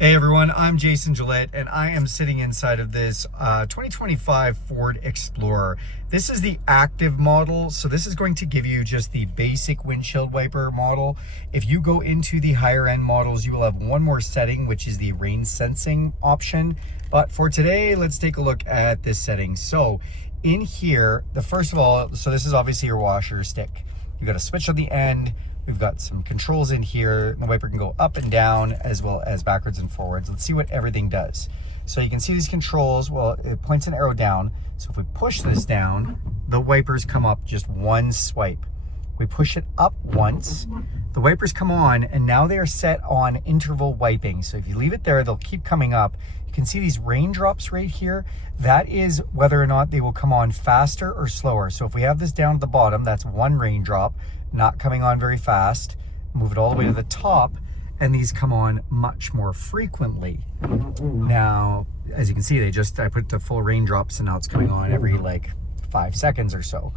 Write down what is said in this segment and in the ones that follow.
Hey everyone, I'm Jason Gillette and I am sitting inside of this 2025 Ford Explorer. This is the active model, so this is going to give you just the basic windshield wiper model. If you go into the higher end models, you will have one more setting, which is the rain sensing option. But for today, let's take a look at this setting. So in here, first of all, so this is obviously your washer stick. You got a switch on the end. We've got some controls in here. The wiper can go up and down as well as backwards and forwards. Let's see what everything does. So you can see these controls. Well, it points an arrow down. So if we push this down, the wipers come up just one swipe. We push it up once, the wipers come on, and now they are set on interval wiping. So if you leave it there, they'll keep coming up. You can see these raindrops right here. That is whether or not they will come on faster or slower. So if we have this down at the bottom, that's one raindrop, not coming on very fast. Move it all the way to the top, and these come on much more frequently. Now, as you can see, I put the full raindrops, and now it's coming on every like 5 seconds or so.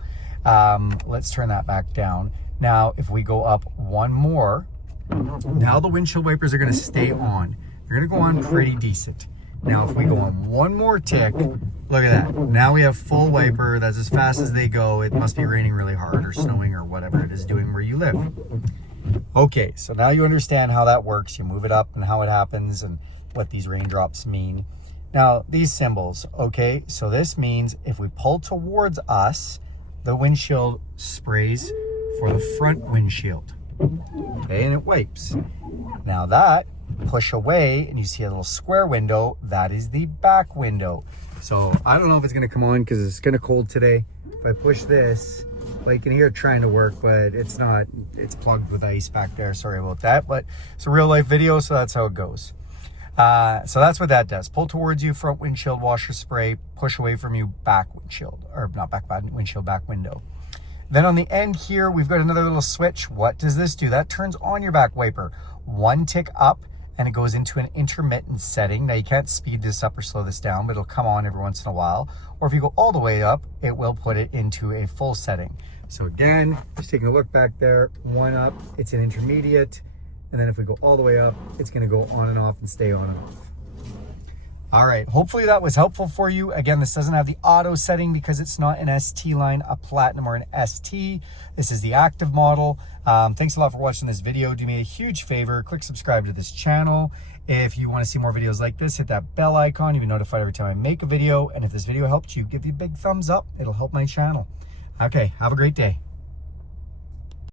Let's turn that back down. Now, if we go up one more, now the windshield wipers are gonna stay on. They're gonna go on pretty decent. Now, if we go on one more tick, look at that. Now we have full wiper. That's as fast as they go. It must be raining really hard or snowing or whatever it is doing where you live. Okay, so now you understand how that works. You move it up and how it happens and what these raindrops mean. Now, these symbols, okay, so this means if we pull towards us, the windshield sprays for the front windshield. Okay, and it wipes. Now that, push away and you see a little square window, that is the back window. So I don't know if it's gonna come on because it's kind of cold today. If I push this, well, you can hear it trying to work, but it's not, it's plugged with ice back there. Sorry about that, but it's a real life video, so that's how it goes. So that's what that does. Pull towards you, front windshield washer spray, push away from you, back windshield, or not back windshield, back window. Then on the end here, we've got another little switch. What does this do? That turns on your back wiper. One tick up, and it goes into an intermittent setting. Now you can't speed this up or slow this down, but it'll come on every once in a while. Or if you go all the way up, it will put it into a full setting. So again, just taking a look back there, one up, it's an intermediate. And then if we go all the way up, it's gonna go on and off and stay on and off. All right, hopefully that was helpful for you. Again, this doesn't have the auto setting because it's not an ST line, a Platinum or an ST. This is the active model. Thanks a lot for watching this video. Do me a huge favor, click subscribe to this channel. If you want to see more videos like this, hit that bell icon. You'll be notified every time I make a video. And if this video helped you, give you a big thumbs up. It'll help my channel. Okay, have a great day.